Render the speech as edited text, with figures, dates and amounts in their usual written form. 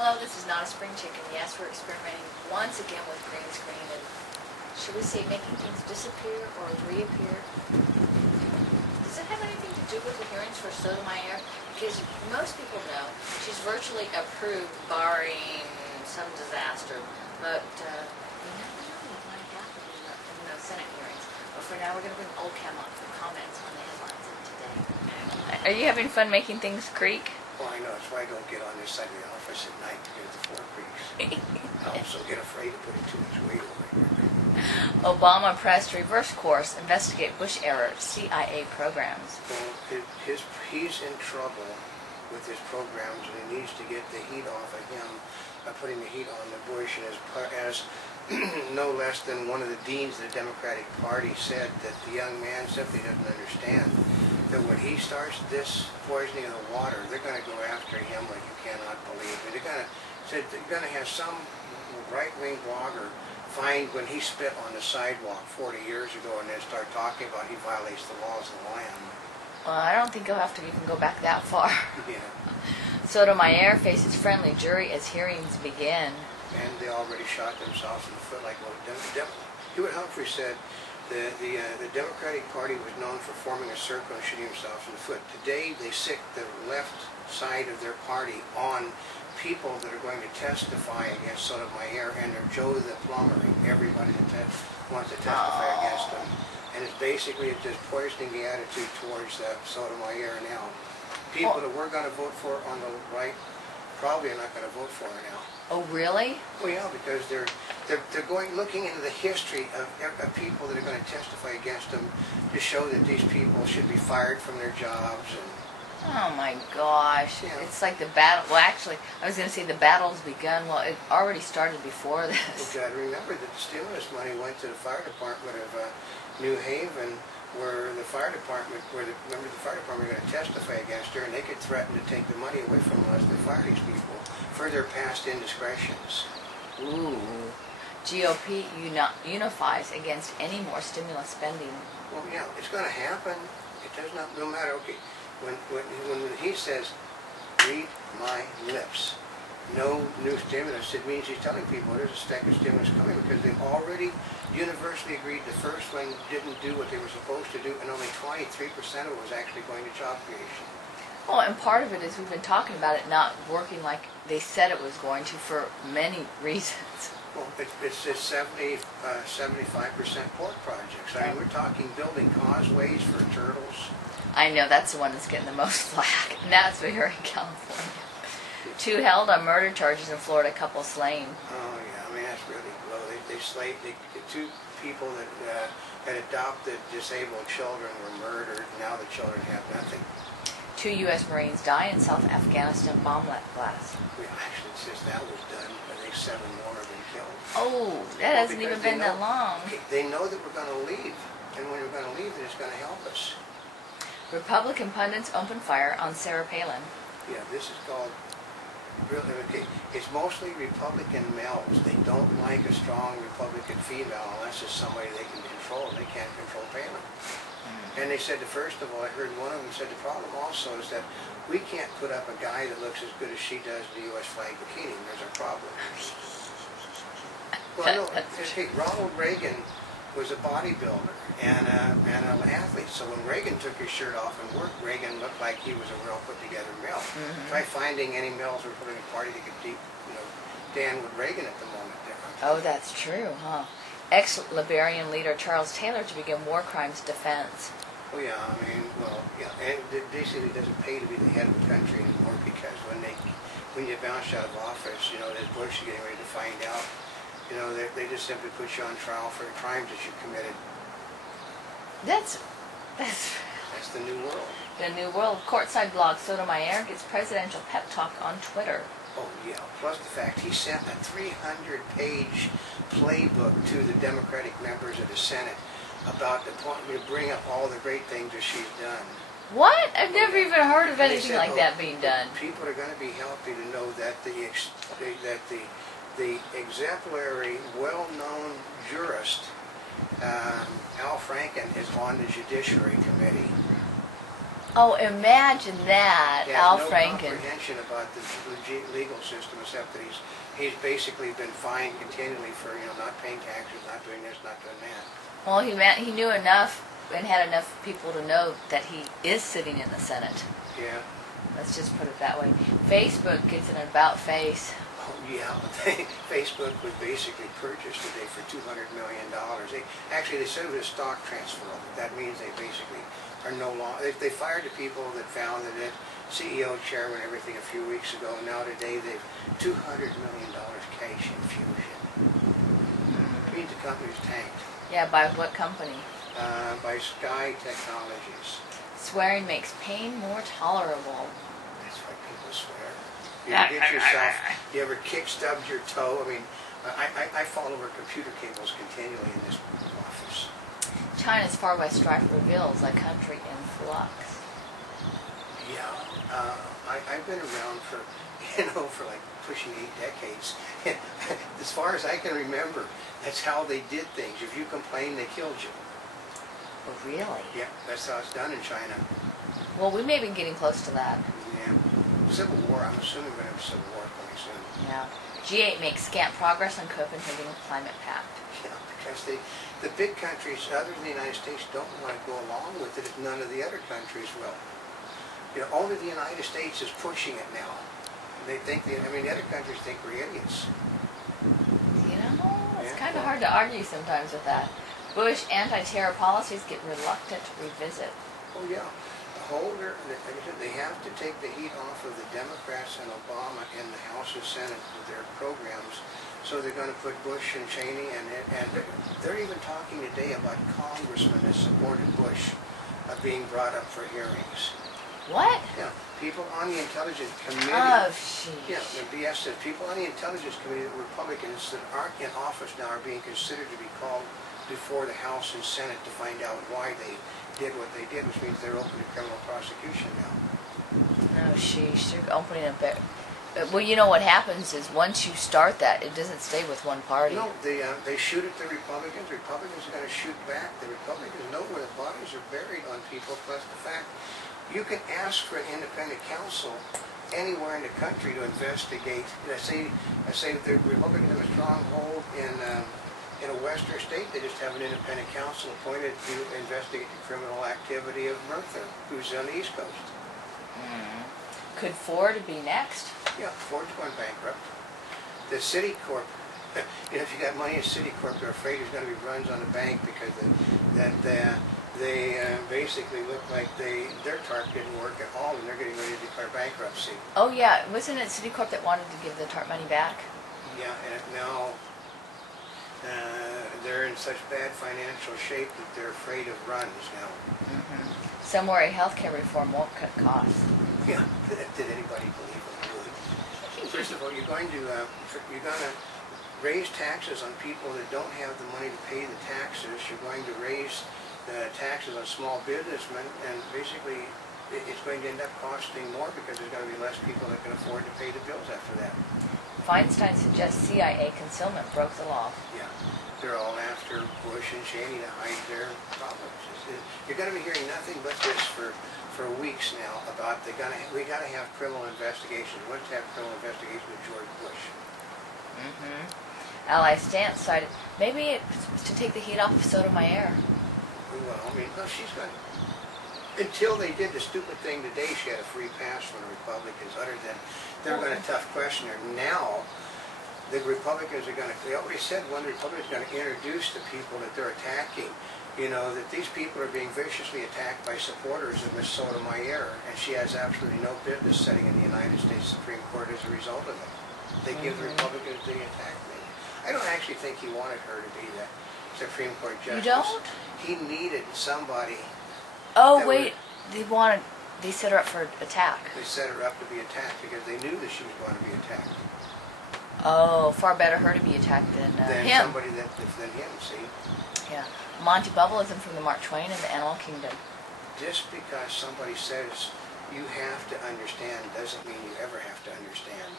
Hello, this is not a spring chicken. Yes, we're experimenting once again with green screen and, should we say, making things disappear or reappear? Does it have anything to do with the hearings for Sotomayor? Because most people know she's virtually approved barring some disaster, but we never know what might happen in those Senate hearings. But for now, we're going to bring Oldecam on for comments on the headlines of today. Are you having fun making things creak? Well, I know. That's why I don't get on this side of the office at night to get the floor creaks. I also get afraid of putting too much weight over here. Obama pressed reverse course, investigate Bush-era CIA programs. Well, he's in trouble with his programs, and he needs to get the heat off of him by putting the heat on the Bush. And as no less than one of the deans of the Democratic Party said, that the young man simply doesn't understand that when he starts this poisoning of the water, they're going to go after him like you cannot believe. They're going to have some right-wing blogger find when he spit on the sidewalk 40 years ago and then start talking about he violates the laws of the land. Well, I don't think you'll have to even go back that far. Yeah. Sotomayor faces friendly jury as hearings begin. And they already shot themselves in the foot, like what Hewitt Humphrey said. The Democratic Party was known for forming a circle and shooting themselves in the foot. Today, they sick the left side of their party on people that are going to testify against Sotomayor, and they're Joe the plumber, everybody that wants to testify against them. And it's basically just poisoning the attitude towards Sotomayor now. People that we're going to vote for on the right probably are not going to vote for her now. Oh, really? Well, yeah, because they're looking into the history of people that are going to testify against them to show that these people should be fired from their jobs. And Oh my gosh. Yeah. It's like the battle. Well, actually, I was going to say the battle's begun. Well, it already started before this. You've got to remember that the stimulus money went to the fire department of New Haven, where the fire department, members of the fire department were going to testify against her, and they could threaten to take the money away from them unless they fire these people for their past indiscretions. Ooh. GOP unifies against any more stimulus spending. Well, yeah, it's going to happen. It does not, no matter, okay, when he says, read my lips, no new stimulus, it means he's telling people there's a stack of stimulus coming because they've already universally agreed the first one didn't do what they were supposed to do, and only 23% of it was actually going to job creation. Well, and part of it is we've been talking about it not working like they said it was going to for many reasons. Well, it's 75% pork projects. I mean, we're talking building causeways for turtles. I know, that's the one that's getting the most flack, and that's here in California. 2 held on murder charges in Florida, couple slain. Oh, yeah, I mean, that's really low. The 2 people that had adopted disabled children were murdered. Now the children have nothing. 2 U.S. Marines die in South Afghanistan bomb blast. Well, actually, since that was done, I think 7 more have been killed. Oh, that hasn't even been that long. They know that we're going to leave, and when we're going to leave, then it's going to help us. Republican pundits open fire on Sarah Palin. Yeah, this is called, really, okay, it's mostly Republican males. They don't like a strong Republican female unless it's somebody they can control. They can't control Palin. And they said, first of all, I heard one of them said the problem also is that we can't put up a guy that looks as good as she does in the U.S. flag bikini. There's a problem. Well, no, okay, Ronald Reagan was a bodybuilder and an athlete. So when Reagan took his shirt off and worked, Reagan looked like he was a real put-together male. Try finding any males in the Republican Party that could stand with Reagan at the moment. Oh, that's true, huh? Ex-Liberian leader Charles Taylor to begin war crimes defense. Oh yeah, I mean, well, yeah, and basically it doesn't pay to be the head of the country anymore because when you bounce out of office, as Bush is getting ready to find out, they just simply put you on trial for the crimes that you committed. That's the new world. The new world. Courtside blog Sotomayor gets presidential pep talk on Twitter. Oh yeah, plus the fact he sent a 300-page playbook to the Democratic members of the Senate about the point to bring up all the great things that she's done. What? I've never even heard of anything like that being done. People are going to be happy to know that the exemplary, well-known jurist Al Franken is on the Judiciary Committee. Oh, imagine that, He Al has no Franken. comprehension about the legal system, except that he's basically been fined continually for, not paying taxes, not doing this, not doing that. Well, he knew enough and had enough people to know that he is sitting in the Senate. Yeah. Let's just put it that way. Facebook gets an about face. Oh, yeah. Facebook was basically purchased today for $200 million. They said it was a stock transfer. That means they basically are no longer. They fired the people that founded it, CEO, chairman, everything a few weeks ago. And now today they've $200 million cash infusion. It means the company's tanked. Yeah, by what company? By Sky Technologies. Swearing makes pain more tolerable. That's why people swear. You ever hit yourself? You ever stubbed your toe? I mean, I fall over computer cables continually in this office. China's far west strife reveals a country in flux. Yeah, I've been around for, for like pushing 8 decades. As far as I can remember, that's how they did things. If you complained, they killed you. Oh, really? Yeah, that's how it's done in China. Well, we may be getting close to that. Yeah. Civil War, I'm assuming we're going to have a civil war coming soon. Yeah. G8 makes scant progress on Copenhagen Climate Pact. Yeah, because the big countries, other than the United States, don't want to go along with it if none of the other countries will. Only the United States is pushing it now. They think, the other countries think we're idiots. It's kind of hard to argue sometimes with that. Bush anti-terror policies get reluctant to revisit. Oh yeah, they have to take the heat off of the Democrats and Obama in the House and Senate with their programs. So they're going to put Bush and Cheney, and they're even talking today about congressmen that supported Bush being brought up for hearings. What? Yeah, people on the Intelligence Committee. Oh, sheesh. Yeah, the BS says people on the Intelligence Committee, the Republicans that aren't in office now, are being considered to be called before the House and Senate to find out why they did what they did, which means they're open to criminal prosecution now. No, sheesh. They're opening a bit. Well, you know what happens is once you start that, it doesn't stay with one party. No, they shoot at the Republicans. The Republicans are going to shoot back. The Republicans know where the bodies are buried on people, plus the fact you can ask for an independent counsel anywhere in the country to investigate. I say that the Republicans have a stronghold in a western state. They just have an independent counsel appointed to investigate the criminal activity of Murtha, who's on the East Coast. Mm. Could Ford be next? Yeah, Ford's going bankrupt. The Citicorp, if you got money in Citicorp, they're afraid there's going to be runs on the bank because they basically look like their TARP didn't work at all, and they're getting ready to declare bankruptcy. Oh yeah, wasn't it Citicorp that wanted to give the TARP money back? Yeah, and now they're in such bad financial shape that they're afraid of runs now. Mm-hmm. Somewhere healthcare reform won't cut costs. Yeah, did anybody believe it would? First of all, you're going to raise taxes on people that don't have the money to pay the taxes. You're going to raise the taxes on small businessmen, and basically it's going to end up costing more because there's going to be less people that can afford to pay the bills after that. Feinstein suggests CIA concealment broke the law. Yeah, they're all after Bush and Cheney to hide their problems. You're going to be hearing nothing but this for weeks now about we got to have criminal investigations. We want to have criminal investigation with George Bush. Mm-hmm. Ally stance cited maybe it's to take the heat off of Sotomayor. Well, no, she's going to. Until they did the stupid thing today, she had a free pass from the Republicans, other than they're going to tough question her. Now, the Republicans are going to, they already said one of the Republicans is going to introduce the people that they're attacking, that these people are being viciously attacked by supporters of Ms. Sotomayor, and she has absolutely no business sitting in the United States Supreme Court as a result of it. They give the Republicans the attack me. I don't actually think he wanted her to be the Supreme Court justice. You don't? He needed somebody. Oh, wait. They set her up for attack. They set her up to be attacked because they knew that she was going to be attacked. Oh, far better her to be attacked than him. Somebody than him, see? Yeah. Monty Bubbleism from the Mark Twain and the Animal Kingdom. Just because somebody says you have to understand doesn't mean you ever have to understand.